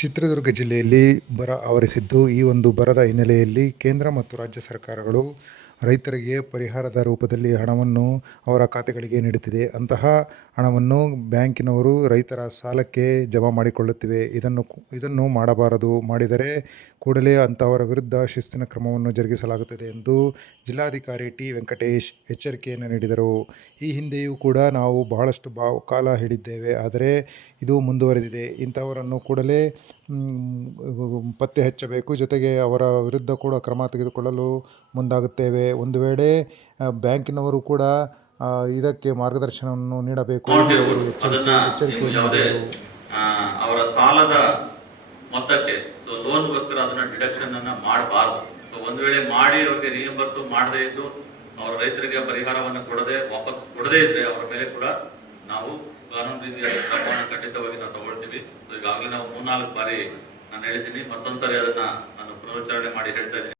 ಚಿತ್ರದುರ್ಗ ಜಿಲ್ಲೆಯಲ್ಲಿ ಬರ ಆವರಿಸಿದ್ದು ಈ ಒಂದು ಬರದ ಹಿನ್ನೆಲೆಯಲ್ಲಿ ಕೇಂದ್ರ ಮತ್ತು ರಾಜ್ಯ ಸರ್ಕಾರಗಳು ರೈತರಿಗೆ ಪರಿಹಾರದ ರೂಪದಲ್ಲಿ ಹಣವನ್ನು ಅವರ ಖಾತೆಗಳಿಗೆ ನೀಡುತ್ತಿದೆ. ಅಂತಹ ಹಣವನ್ನು ಬ್ಯಾಂಕಿನವರು ರೈತರ ಸಾಲಕ್ಕೆ ಜಮಾ ಮಾಡಿಕೊಳ್ಳುತ್ತಿವೆ. ಇದನ್ನು ಇದನ್ನು ಮಾಡಬಾರದು. ಮಾಡಿದರೆ ಕೂಡಲೇ ಅಂತಹವರ ವಿರುದ್ಧ ಶಿಸ್ತಿನ ಕ್ರಮವನ್ನು ಜರುಗಿಸಲಾಗುತ್ತದೆ ಎಂದು ಜಿಲ್ಲಾಧಿಕಾರಿ ಟಿ. ವೆಂಕಟೇಶ್ ಎಚ್ಚರಿಕೆಯನ್ನು ನೀಡಿದರು. ಈ ಹಿಂದೆಯೂ ಕೂಡ ನಾವು ಬಹಳಷ್ಟು ಬಾ ಕಾಲ ಹೇಳಿದ್ದೇವೆ ಆದರೆ ಇದು ಮುಂದುವರೆದಿದೆ. ಇಂಥವರನ್ನು ಕೂಡಲೇ ಪತ್ತೆ ಹಚ್ಚಬೇಕು. ಜೊತೆಗೆ ಅವರ ವಿರುದ್ಧ ಕೂಡ ಕ್ರಮ ತೆಗೆದುಕೊಳ್ಳಲು ಮುಂದಾಗುತ್ತೇವೆ. ಒಂದು ವೇಳೆ ಬ್ಯಾಂಕಿನವರು ಕೂಡ ಇದಕ್ಕೆ ಮಾರ್ಗದರ್ಶನವನ್ನು ನೀಡಬೇಕು. ಅವರು ಸಾಲದ ಮೊತ್ತಕ್ಕೆ ಸೊ ಲೋನ್ಗೋಸ್ಕರ ಅದನ್ನ ಡಿಡಕ್ಷನ್ ಅನ್ನ ಮಾಡಬಾರ್ದು. ಸೊ ಒಂದ್ ವೇಳೆ ಮಾಡಿ ಅವರಿಗೆ ರಿಯಂಬರ್ಸ್ ಮಾಡದೇ ಇದ್ದು ಅವರ ರೈತರಿಗೆ ಪರಿಹಾರವನ್ನು ಕೊಡದೆ ವಾಪಸ್ ಕೊಡದೇ ಇದ್ರೆ ಅವರ ಮೇಲೆ ಕೂಡ ನಾವು ಕಾನೂನು ರೀತಿಯಾದ ಕ್ರಮವನ್ನು ಖಂಡಿತವಾಗಿ ನಾವು ತಗೊಳ್ತೀವಿ. ಈಗಾಗಲೇ ನಾವು ಮೂರ್ನಾಲ್ಕು ಬಾರಿ ನಾನು ಹೇಳಿದ್ದೀನಿ. ಮತ್ತೊಂದ್ಸರಿ ಅದನ್ನ ನಾನು ಪುನರುಚ್ಚಾರಣೆ ಮಾಡಿ ಹೇಳ್ತಾ